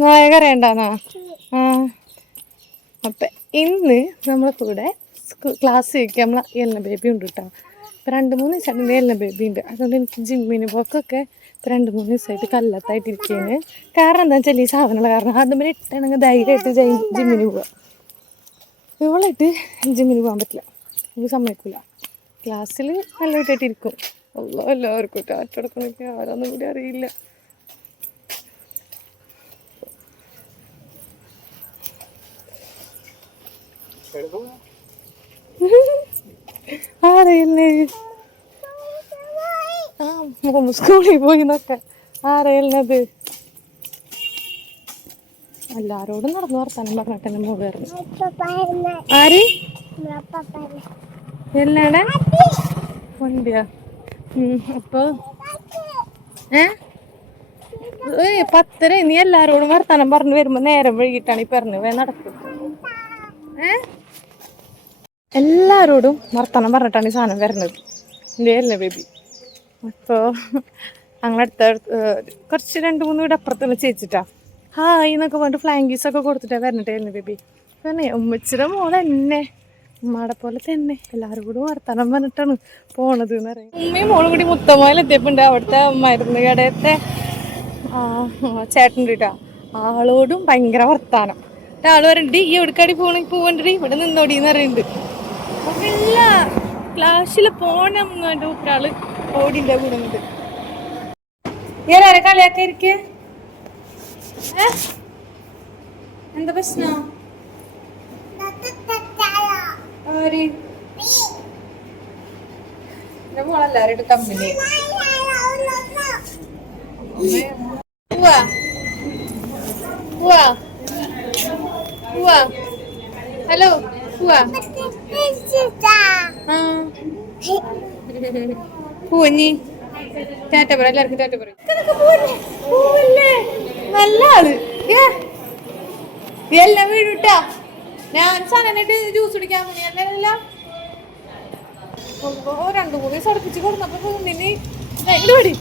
നായക അറിയണ്ടാന്നാ? ആ. അപ്പൊ ഇന്ന് നമ്മളെ കൂടെ ക്ലാസ് കഴിക്കാൻ നമ്മളെ എല്ലാം ബേബി ഉണ്ട് കേട്ടോ ഇപ്പം രണ്ട് മൂന്ന് ദിവസമായിട്ട് എല്ലാം ബേബി ഉണ്ട്. അതുകൊണ്ട് എനിക്ക് ജിമ്മിന് പോക്കൊക്കെ ഇപ്പം രണ്ട് മൂന്ന് ദിവസമായിട്ട് കല്ലത്തായിട്ടിരിക്കുകയാണ് കാരണം എന്താ വെച്ചാൽ ഈ സാധനമുള്ള കാരണം. അതുമ്പോൾ ഇട്ടാണെങ്കിൽ ധൈര്യമായിട്ട് ജിമ്മിന് പോവുക ഇവളായിട്ട് ജിമ്മിന് പോകാൻ പറ്റില്ല. എനിക്ക് സമ്മതിക്കില്ല ക്ലാസ്സിൽ നല്ല വിട്ടായിട്ടിരിക്കും അല്ലോ എല്ലാവർക്കും ടാറ്റെടുക്കണൊക്കെ ആരാന്നും കൂടി അറിയില്ല. ആരെയല്ലേ? ആ സ്കൂളിൽ പോയി നോക്ക. ആരെയല്ലത്? എല്ലാരോടും നടന്നു വർത്താനം പറഞ്ഞിട്ട് എന്നെ പറഞ്ഞു ആര്? എല്ലാടെ വണ്ടിയാ അപ്പൊ? ഏ? ഏയ് പത്തര നീ എല്ലാരോടും വർത്താനം പറഞ്ഞു വരുമ്പോ നേരം വൈകിട്ടാണ് ഈ പറഞ്ഞു വേ നടക്കും. ഏ? എല്ലാരോടും വർത്തമാനം പറഞ്ഞിട്ടാണ് ഈ സാധനം വരുന്നത്. എന്റെ അല്ലേ ബേബി അപ്പോൾ ഞങ്ങളടുത്ത കുറച്ച് രണ്ട് മൂന്ന് വീട് അപ്പുറത്തുള്ള ചേച്ചിട്ടാ. ഹായ് എന്നൊക്കെ പറഞ്ഞിട്ട് ഫ്ലാങ്കീസ് ഒക്കെ കൊടുത്തിട്ടാണ് വരണിട്ടായിരുന്നു ബേബി തന്നെ ഉമ്മച്ചിയുടെ മോൾ തന്നെ. ഉമ്മാടെ പോലെ തന്നെ. എല്ലാവരും കൂടി വർത്താനം പറഞ്ഞിട്ടാണ് പോണത് എന്ന് പറയുന്നത്. ഉമ്മയും മോളും കൂടി മുത്തമ്മയിലെത്തിയപ്പോണ്ട് അവിടുത്തെ മരുന്ന് കടയത്തെ ചേട്ടന്റെ ചേട്ടൻ കേട്ടാ ആളോടും ഭയങ്കര വർത്താനം. ആൾ പറയണ്ട് ഈ എവിടേക്കാടി പോണ? പോവണ്ടടി? ഇവിടെ നിന്നോടി എന്ന് പറയുന്നുണ്ട്. അപ്പൊ ഇല്ല ക്ലാസ്സിൽ പോണം ഒരാൾ ഓടിന്റെ കൂടുന്നത് കളിയാക്കി ഇരിക്കേ? എന്താ പ്രശ്നം? ആര്? ഹലോ. പൂവഞ്ഞി ടാറ്റ പറ എല്ലാവർക്കും ടാറ്റ പറ നല്ല ആൾ ഏ. എല്ലാം വീടുട്ടാ ഞാൻ സാധനമായിട്ട് ജ്യൂസ് കുടിക്കാൻ പോണിയല്ല രണ്ടു മൂന്ന് ദിവസം അടുപ്പിച്ച് കൊടുത്തപ്പോ പൂന്നിന് ഇടുപടി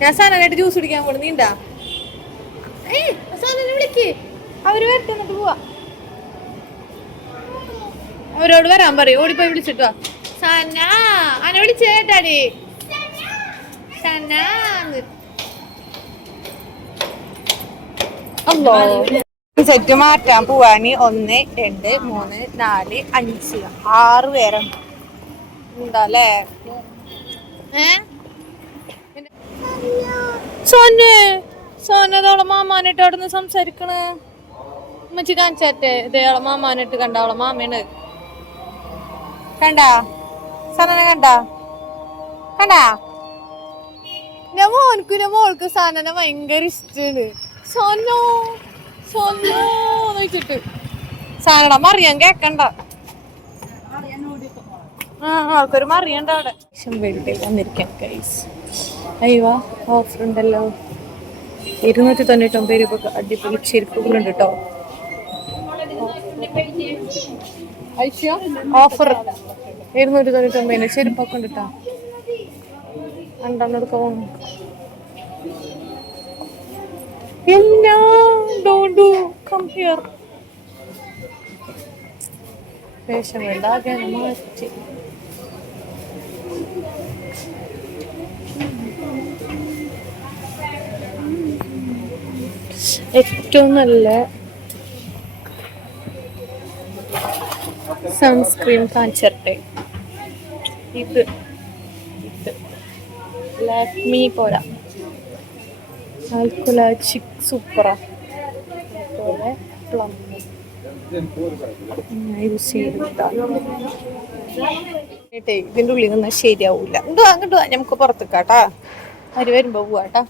ഞാൻ സാധനമായിട്ട് ജ്യൂസ് കുടിക്കാൻ പോണു. നീണ്ടാ ഏയ് സാധനം വിളിക്ക്. അവർ വരട്ടെ എന്നിട്ട് പോവാ. അവരോട് വരാൻ പറയും. ഓടിപ്പോയി വിളിച്ചിട്ട് വാ. സന അനെ വിളിച്ചേട്ടാടി സനാന്ന് സെറ്റ് മാറ്റാൻ പോവാന് ഒന്ന് രണ്ട് മൂന്ന് നാല് അഞ്ച് ആറ് പേരം ഉണ്ടല്ലേ? സോന് സോനതോളെ മാമാനായിട്ട് അവിടെ നിന്ന് സംസാരിക്കണ്? ഉമ്മച്ചി കാണിച്ചേ ഇതേളെ മാമാനിട്ട് കണ്ട അവളെ സനനെ കണ്ടാ? കണ്ടാ? ഞാൻ മോൾക്ക് സനനെ ഭയങ്കര സോനോ സോനോ വെച്ചിട്ട്. സാനട മറിയാൻ കേക്കണ്ട. ആൾക്കൊരു മറിയണ്ട അവിടെ. വന്നിരിക്കാൻ കൈസ് അയ്യോ ഓഫർ ഉണ്ടല്ലോ. ഇരുന്നൂറ്റി തൊണ്ണൂറ്റൊമ്പത് രൂപ അടിപൊളി ചെരുപ്പുകളുണ്ട് കേട്ടോ ഓഫർ ഇരുന്നൂറ്റി തൊണ്ണൂറ്റൊമ്പതിന്. ചെരുപ്പൊക്കെ ഉണ്ട് ഡോണ്ടു കം ഹിയർ വേണ്ട. മാറ്റി. ഏറ്റവും നല്ല സൺസ്ക്രീൻ കാണിച്ചിട്ടെ. ഇത്. ഇത്. ലാക്മി പോരാ. ആൽക്കുലാച്ചിക് സൂപ്പറാ അതുപോലെ പ്ലം യൂസ് ഇതിന്റെ ഉള്ളിൽ നിന്നാൽ ശരിയാവൂല. എന്തോ അങ്ങോട്ട് നമുക്ക് പുറത്തേക്കാട്ടാ. അരി വരുമ്പോ പോവാട്ടാ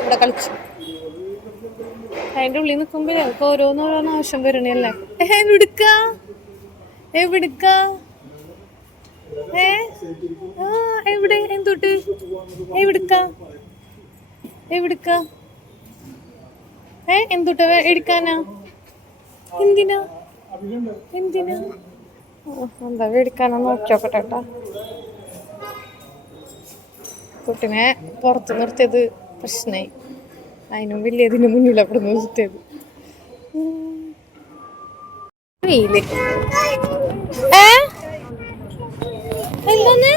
ഇവിടെ കളിച്ചു. അതിന്റെ ഉള്ളിൽ നിൽക്കുമ്പോ ഞങ്ങൾക്ക് ഓരോന്നോരോന്ന് ആവശ്യം വരണല്ലേ. എവിടുക്ക എവിടുക്ക? ഏ? ആ എവിടെ? എന്തൊട്ട്? എവിടുക്ക? എവിടുക്ക? ഏ എന്തുട്ട? എടുക്കാനാ? എന്തിനാ? എന്തിനാ? എന്താ എടുക്കാനാ? നോക്കിയോക്കട്ടെ കേട്ടാ. കുട്ടിനെ പുറത്ത് നിർത്തിയത് പ്രശ്നമായി അതിനും വലിയതിന് നിന്ന് വെച്ചിട്ടത് വെയിൽ ഏ? എന്താണ്?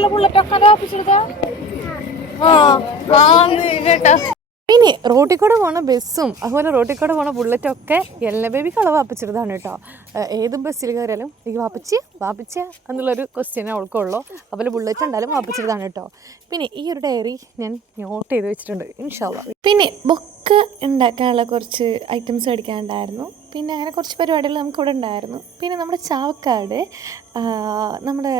ബുള്ളറ്റൊക്കെ ഇനി റോട്ടിൽ കൂടെ പോണ ബസ്സും അതുപോലെ റോട്ടിൽ കൂടെ പോണ ബുള്ളറ്റും ഒക്കെ എല്ലാ ബേബിക്കുള്ള വാപ്പിച്ചിരുതാണ് കേട്ടോ. ഏത് ബസ്സിൽ കയറിയാലും ഈ വാപ്പച്ചി വാപ്പിച്ച എന്നുള്ളൊരു ക്വസ്റ്റ്യൻ അവൾക്കുള്ളൂ അതുപോലെ ബുള്ളറ്റ് ഉണ്ടായാലും വാപ്പിച്ചിരുതാണ് കേട്ടോ. പിന്നെ ഈ ഒരു ഡയറി ഞാൻ നോട്ട് ചെയ്ത് വെച്ചിട്ടുണ്ട് ഇൻഷാല്ല പിന്നെ ബൊക്കെ ഉണ്ടാക്കാനുള്ള കുറച്ച് ഐറ്റംസ് മേടിക്കാനുണ്ടായിരുന്നു. പിന്നെ അങ്ങനെ കുറച്ച് പരിപാടികൾ നമുക്കിവിടെ ഉണ്ടായിരുന്നു. പിന്നെ നമ്മുടെ ചാവക്കാട് നമ്മുടെ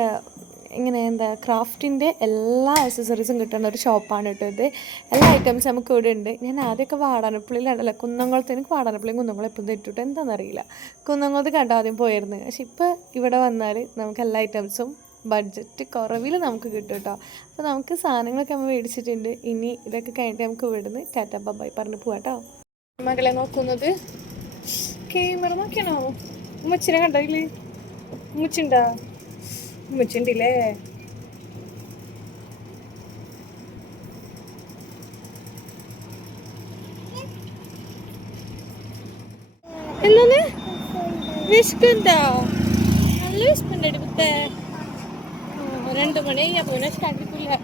ഇങ്ങനെ എന്താ ക്രാഫ്റ്റിന്റെ എല്ലാ അക്സസറീസും കിട്ടുന്ന ഒരു ഷോപ്പാണ് കേട്ടോ ഇത്. എല്ലാ ഐറ്റംസും നമുക്ക് ഇവിടെ ഉണ്ട്. ഞാൻ ആദ്യമൊക്കെ വാടാനപ്പള്ളിയിലാണല്ലോ കുന്നംകുളത്ത് എനിക്ക് വാടാനപ്പള്ളിയും കുന്നംകുളം എപ്പോഴും തെറ്റിട്ട് എന്താണെന്നറിയില്ല. കുന്നംകുളത്ത് കണ്ടോ ആദ്യം പോയിരുന്നു പക്ഷെ ഇപ്പോൾ ഇവിടെ വന്നാൽ നമുക്ക് എല്ലാ ഐറ്റംസും ബഡ്ജറ്റ് കുറവിൽ നമുക്ക് കിട്ടും കേട്ടോ. അപ്പോൾ നമുക്ക് സാധനങ്ങളൊക്കെ നമ്മൾ മേടിച്ചിട്ടുണ്ട്. ഇനി ഇതൊക്കെ കഴിഞ്ഞിട്ട് നമുക്ക് ഇവിടുന്ന് ടാറ്റ ബബായി പറഞ്ഞ് പോവാം കേട്ടോ. മകളെ നോക്കുന്നത് ക്യാമറ നോക്കിയാണോ? ഉമ്മച്ചിനെ കണ്ടില്ലേ ഉമ്മച്ചുണ്ടാ? ഉമ്മച്ചുണ്ടില്ലേ? എന്താണ്? വിശക്കുണ്ടോ നല്ല വിശക്കുണ്ട് അടുപ്പത്തെ മണി. ഞാൻ പോനെ സ്റ്റാർട്ടിക്കില്ല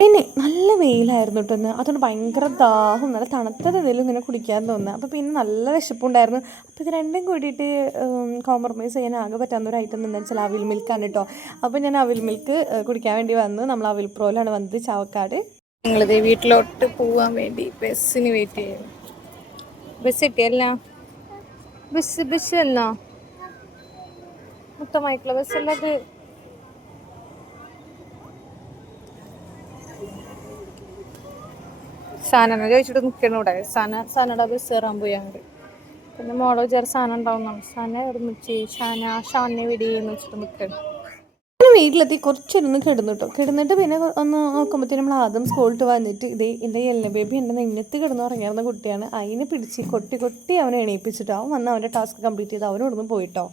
പിന്നെ നല്ല വെയിലായിരുന്നു കേട്ടോ ഇന്ന്. അതുകൊണ്ട് ഭയങ്കര ദാഹം നല്ല തണുത്തത് എന്തെങ്കിലും ഇങ്ങനെ കുടിക്കാൻ തോന്നുന്നത് അപ്പോൾ പിന്നെ നല്ല വിശപ്പുണ്ടായിരുന്നു. അപ്പോൾ ഇത് രണ്ടും കൂടിയിട്ട് കോംപ്രമൈസ് ചെയ്യാൻ ആകെ പറ്റാവുന്ന ഒരു ഐറ്റം എന്താണെന്ന് വെച്ചാൽ അവിൽ മിൽക്കാണ് കേട്ടോ. അപ്പോൾ ഞാൻ അവിൽ മിൽക്ക് കുടിക്കാൻ വേണ്ടി വന്നു. നമ്മൾ അവിൽ പ്രോയിലാണ് വന്നത് ചാവക്കാട്. ഞങ്ങളിത് വീട്ടിലോട്ട് പോവാൻ വേണ്ടി ബസ്സിന് വെയിറ്റ് ചെയ്യുന്നു ബസ് കിട്ടിയല്ല? ബസ് ബസ് എന്നാ മൊത്തമായിട്ടുള്ള ബസ് അത്. സാധനം ചോദിച്ചിട്ട് നിൽക്കണം ഇവിടെ. സാന സാനയുടെ ബസ് കയറാൻ മതി പിന്നെ മോളോ വിചാരിച്ച സാധനം ഉണ്ടാവുന്നതാണ് സാന ഒരുമിച്ച് ഷാന ഷാനെ വെടിയെന്ന് വെച്ചിട്ട് നിൽക്കണം ഞാൻ വീട്ടിലെത്തി കുറച്ചിരുന്ന് കിടന്നിട്ടോ. കിടന്നിട്ട് പിന്നെ ഒന്ന് നോക്കുമ്പോഴത്തേനും നമ്മൾ ആദ്യം സ്കൂളിട്ട് വന്നിട്ട് ഇതേ എന്റെ എല്ല ബേബി എന്റെ നെഞ്ഞത്ത് കിടന്ന് ഉറങ്ങിയിരുന്ന കുട്ടിയാണ്. അതിനെ പിടിച്ച് കൊട്ടി കൊട്ടി അവനെ എണീപ്പിച്ചിട്ട് അവൻ വന്ന് അവന്റെ ടാസ്ക് കംപ്ലീറ്റ് ചെയ്ത് അവനോടൊന്ന് പോയിട്ടോ.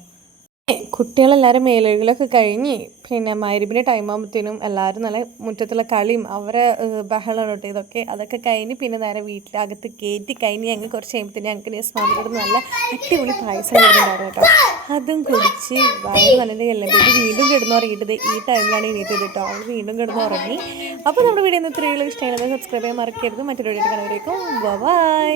കുട്ടികളെല്ലാവരും മേലുകളൊക്കെ കഴിഞ്ഞ് പിന്നെ മരുവിന്റെ ടൈം ആകുമ്പോഴത്തേനും എല്ലാവരും നല്ല മുറ്റത്തുള്ള കളിയും അവരെ ബഹളം കേട്ടോ ഇതൊക്കെ അതൊക്കെ കഴിഞ്ഞ് പിന്നെ നേരെ വീട്ടിലകത്ത് കയറ്റി കഴിഞ്ഞ് ഞങ്ങൾ കുറച്ച് കഴിയുമ്പോഴത്തേനും ഞങ്ങൾക്ക് നെസ്മാമിനോട് നല്ല അടിപൊളി പായസം കിട്ടുന്നുണ്ടായിരുന്നു കേട്ടോ. അതും കുടിച്ച് വയറ് നല്ല എല്ലാം വീണ്ടും കിടന്നുറങ്ങിയിട്ടത് ഈ ടൈമിലാണ് എണീറ്റത് കേട്ടോ. അവൾ വീണ്ടും കിടന്നുറങ്ങി അപ്പോൾ നമ്മുടെ വീഡിയോ ഇന്ന് ഇത്രയുള്ള ഇഷ്ടമായത് സബ്സ്ക്രൈബ് ചെയ്യാൻ മറക്കരുത്. മറ്റൊരു വീഡിയോ കാണുമ്പോഴേക്കും ബൈ.